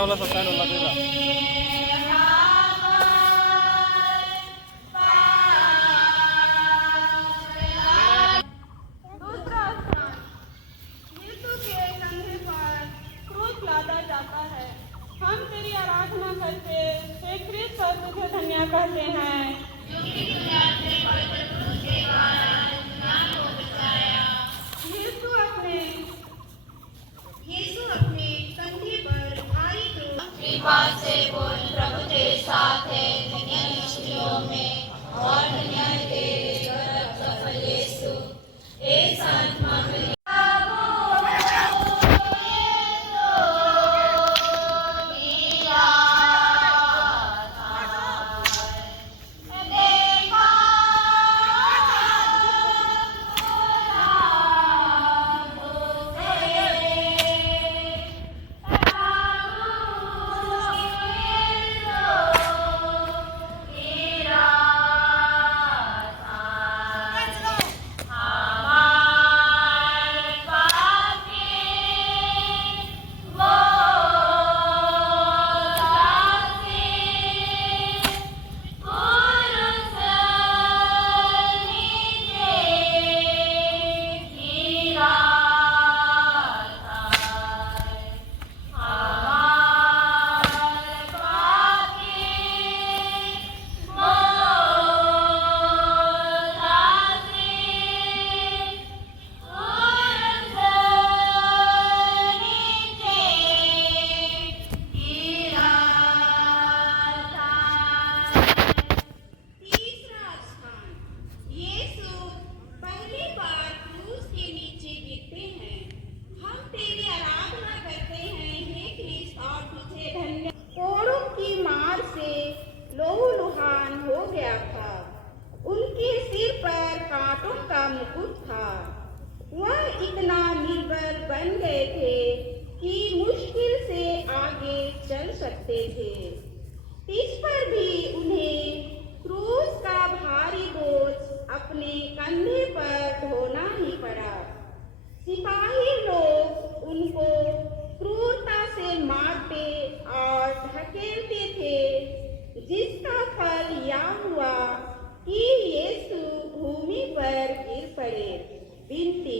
वाला सस्ता है लगेगा। दूसरा स्थान यीशु के कंधे पर क्रूस लादा जाता है। हम तेरी आराधना करते, हे क्रिस्त और तुझे धन्य कहते हैं। यीशु अपने कंधे पर भारी क्रूस कृपा से बोल प्रभु तेरे साथ है दुनिया की स्त्रियों में और दुनिया तेरे गर्भ का फल यीशु। हे संत मंडली लहूलुहान हो गया था। उनके सिर पर कांटों का मुकुट था। वह इतना निर्बल बन गए थे कि मुश्किल से आगे चल सकते थे। इस पर भी उन्हें क्रूस का भारी बोझ अपने कंधे पर ढोना ही पड़ा। सिपाही लोग उनको क्रूरता से मारते और धकेलते थे, जिसका फल यह हुआ कि यीशु भूमि पर गिर पड़े। विनती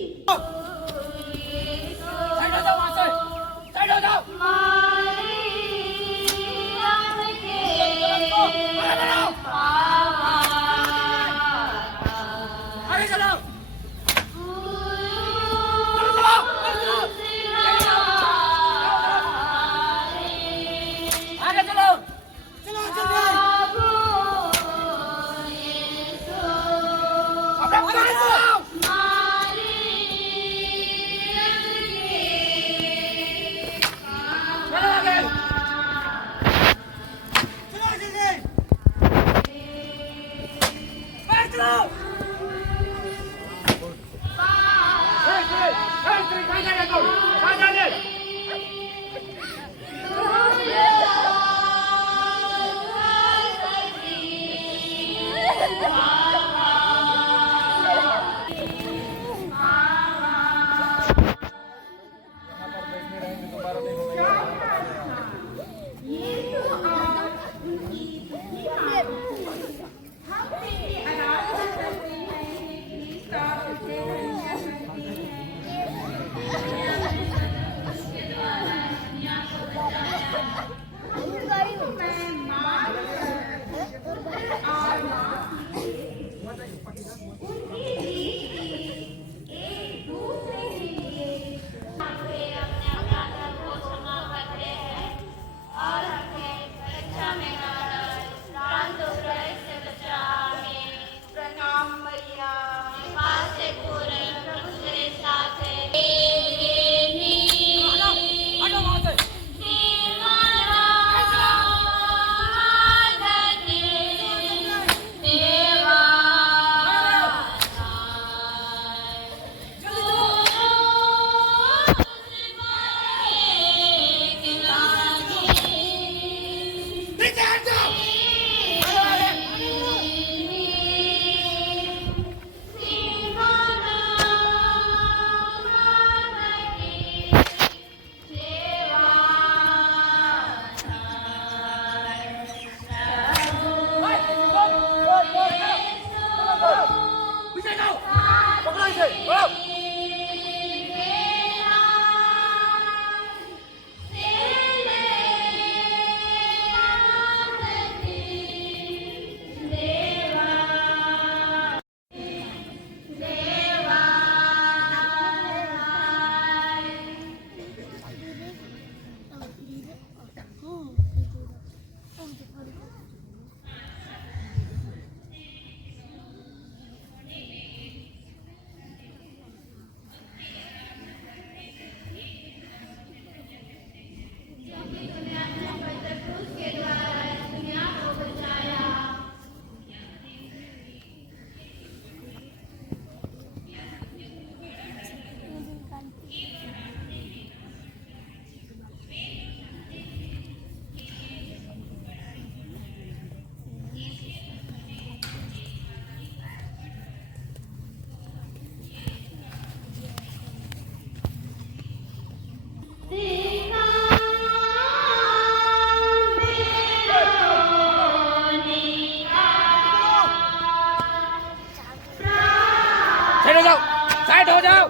साइड हो जाओ।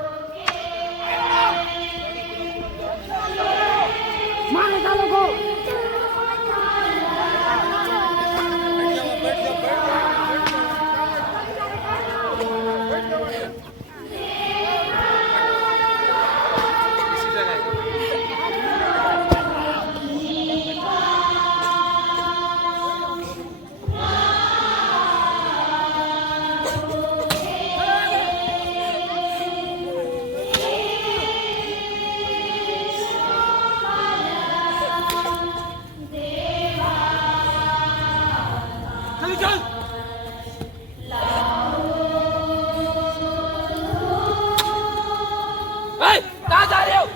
मारो चालों को। कहाँ जा रहे हो?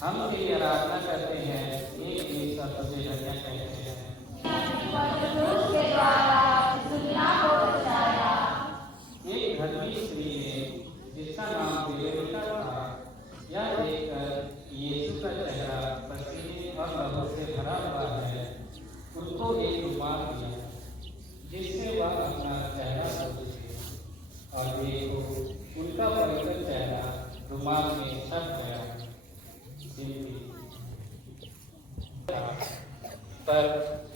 हम तेरी आराधना करते हैं, एक एक सब तुझे धन्य कहते हैं। एक धर्मी स्त्री ने जिसका नाम देवता था, यह देखकर यीशु का चेहरा पसीने और लहू से भरा हुआ है, उसको एक रुमाल दिया जिससे वह अपना चेहरा पोंछ सके। और देखो उनका पवित्र चेहरा रुमाल में छप गया। पर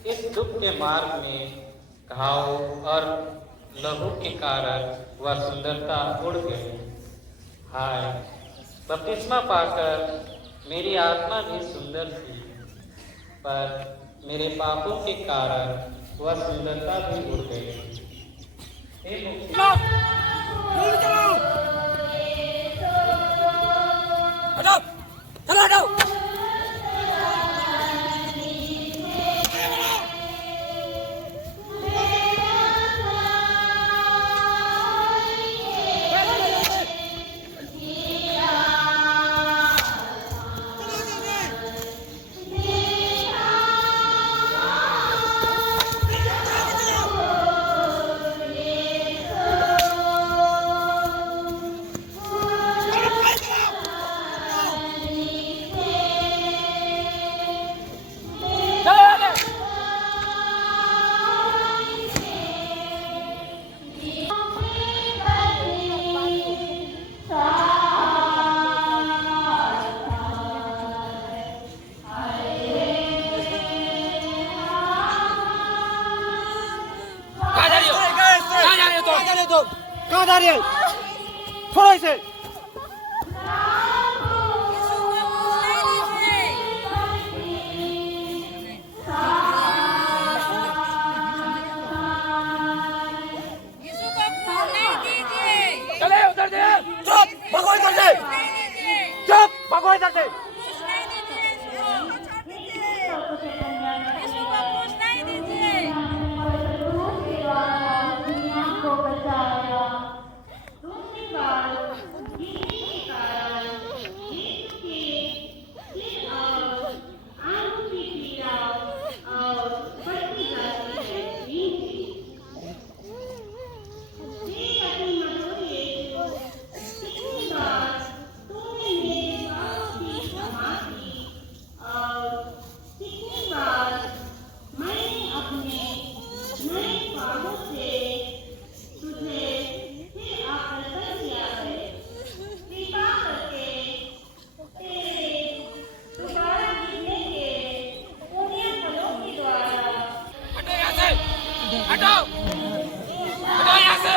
इस दुख के मार्ग में घाव और लहू के कारण वह सुंदरता उड़ गई। हाय, बपतिस्मा पाकर मेरी आत्मा भी सुंदर थी, पर मेरे पापों के कारण वह सुंदरता भी उड़ गई। हटाओ, चलो हटाओ। कहाँ जा रही है? छोड़ो इसे। चले उधर से। चुप, भगो इधर से। चुप, भगो इधर से। हटाओ, हटाओ यहाँ से।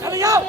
चले जाओ।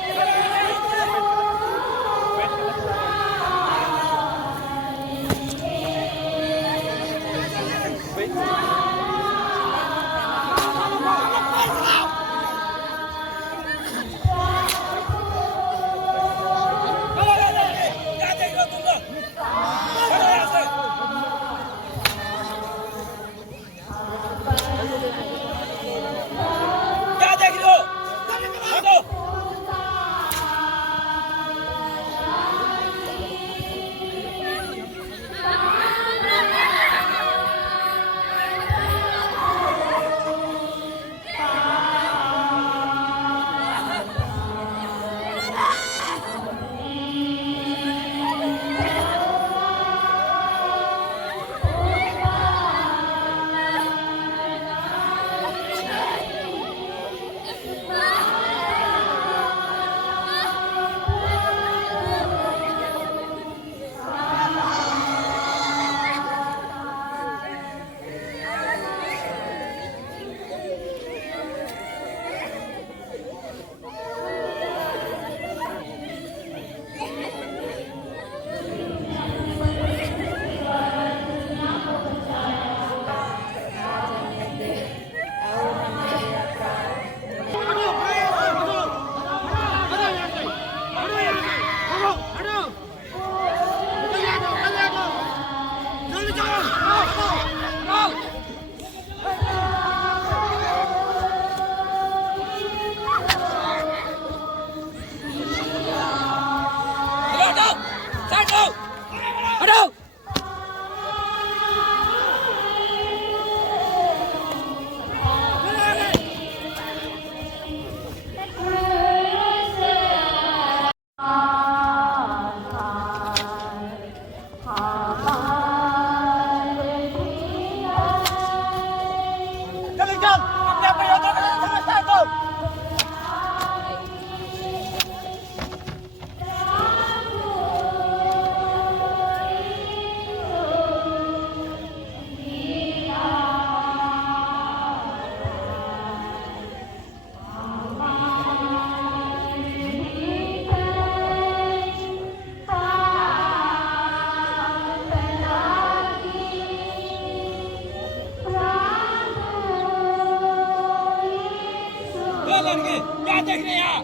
ये लड़के क्या देख रहे हैं?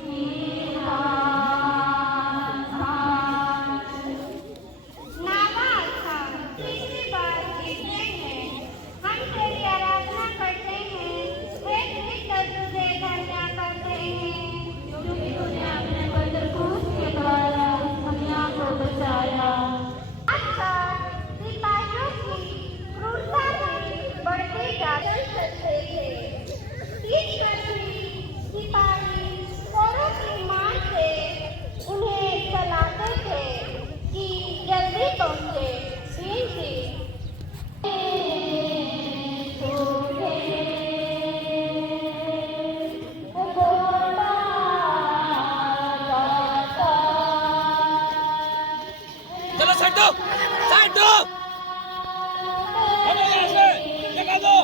तीसरी बार जीतते हैं, हम तेरी आराधना करते हैं, वे नित्य तुझे धन्य करते हैं, क्योंकि तूने अपने पवित्र क्रूस के द्वारा दुनिया को बचाया। अच्छा, सिपाहियों की क्रूरता में बढ़ते जाते सकते थे। इस सिपाही चोरों की मार से उन्हें चलाते थे कि जल्दी पहुंचे। चलो साइड दो, साइड दो, हटो यहाँ से, जगह दो।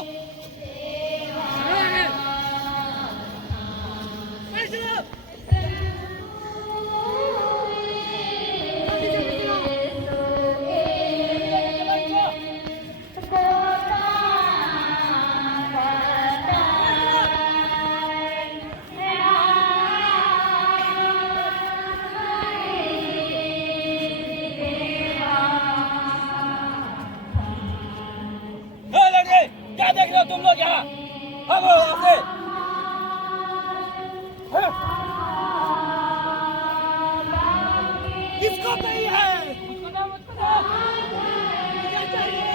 क्या देख रहे हो तुम लोग यहाँ? भागो यहाँ से। किसको नहीं है? क्या चाहिए?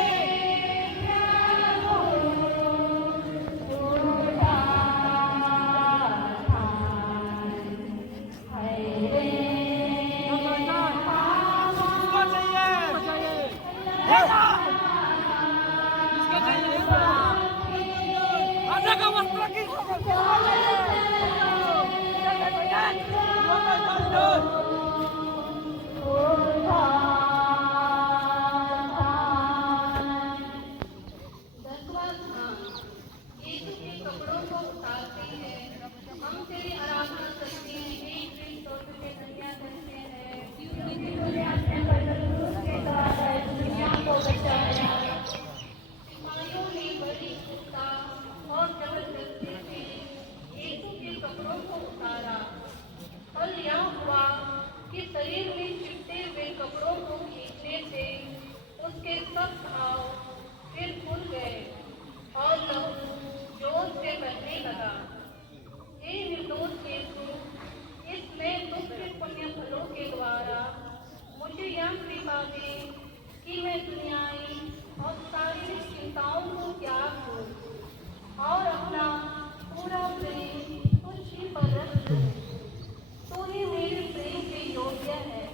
शरीर में चिपटे हुए कपड़ों को खींचने से उसके सब घाव फिर खुल गए और लहू जोर से बहने लगा। हे निर्दोष यीशु, इसमें दुख के पुण्य फलों के द्वारा मुझे यह कृपा दे कि मैं दुनियाई और शारीरिक चिंताओं को त्याग दूं और अपना पूरा प्रेम तुझ ही पर रख दूं। तू ही मेरे प्रेम के योग्य है।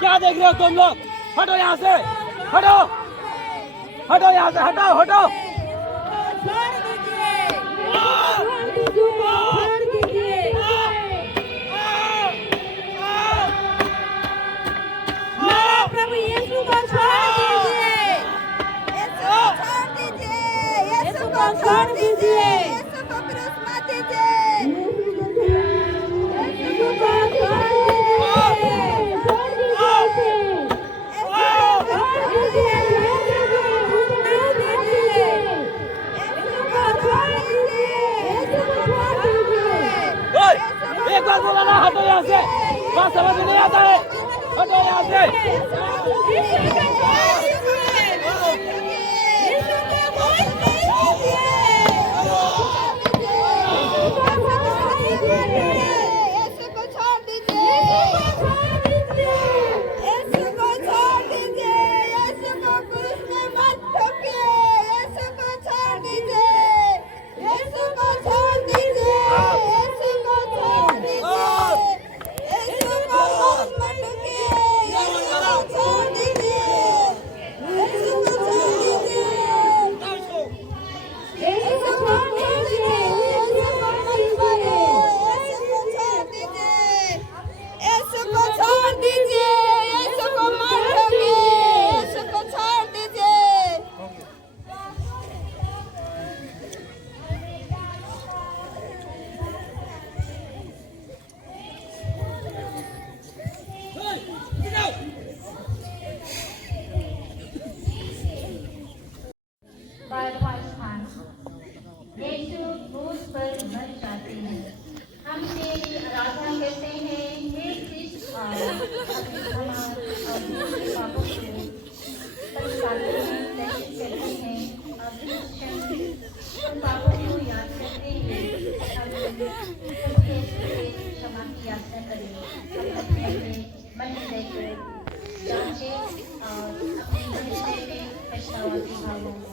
क्या देख रहे हो तुम लोग? हटो यहाँ से, हटो, हटो यहाँ से, हटो, हटो। प्रभु यीशु को छोड़ दीजिए, यीशु को छोड़ दीजिए, यीशु को क्रूस मत दीजिए, यीशु को छोड़ दीजिए। एक बार बोला ना, हटो यहाँ से, बात समझ नहीं आता है, हटो यहाँ से। विश्वासी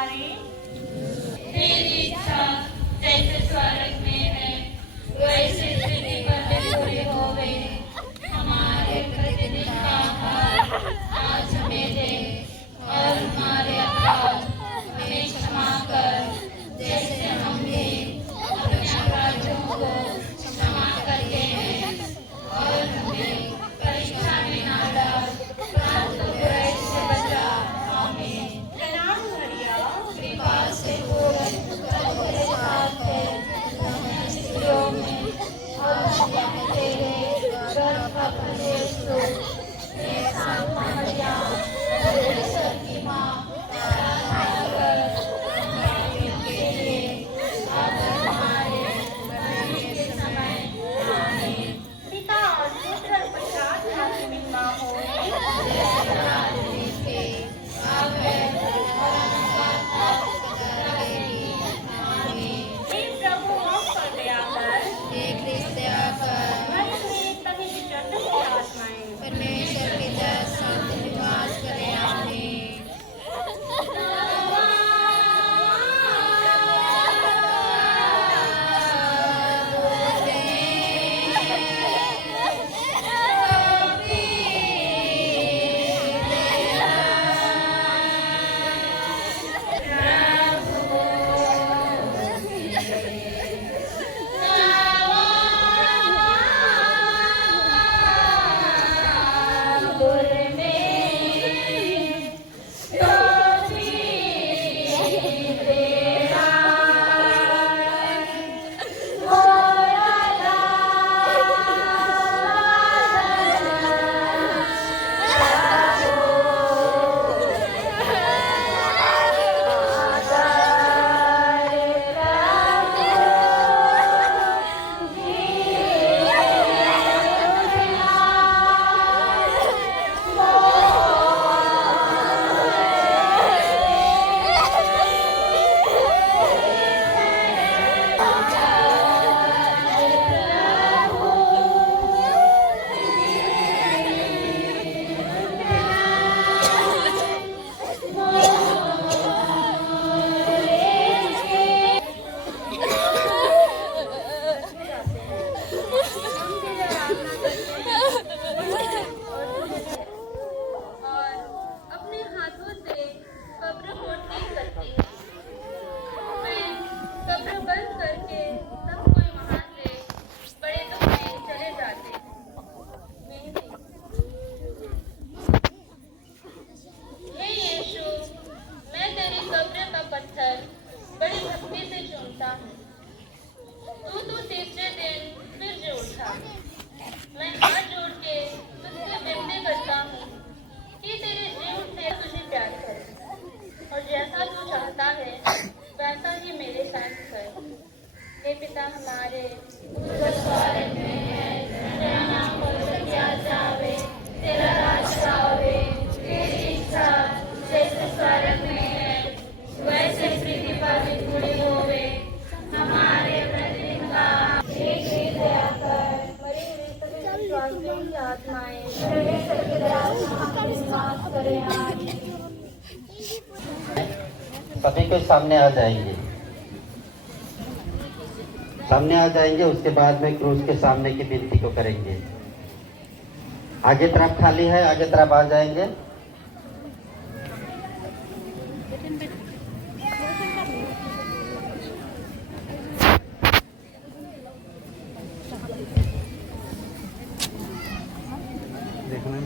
भाइयों तेरी इच्छा था। मैं हाथ जोड़ के तुझसे विनती करता हूँ कि तेरे जीव से तुझे प्यार करूं और जैसा तू चाहता है वैसा ही मेरे साथ कर। हे पिता हमारे जो स्वर्ग में है, तेरा नाम पवित्र किया जावे, तेरा राज आवे, तेरी इच्छा जैसे स्वर्ग में है वैसे पृथ्वी पर भी पूरी होवे। हमारे प्रतिदिन का एक दया कर, मरे हुए सभी विश्वासियों की आत्माएं परमेश्वर के दयालु में निवास करें। आमीन। सभी को सामने आ जाएंगे, सामने आ जाएंगे। उसके बाद में क्रूस के सामने की विनती को करेंगे। आगे तरफ खाली है, आगे तरफ आ जाएंगे। देखना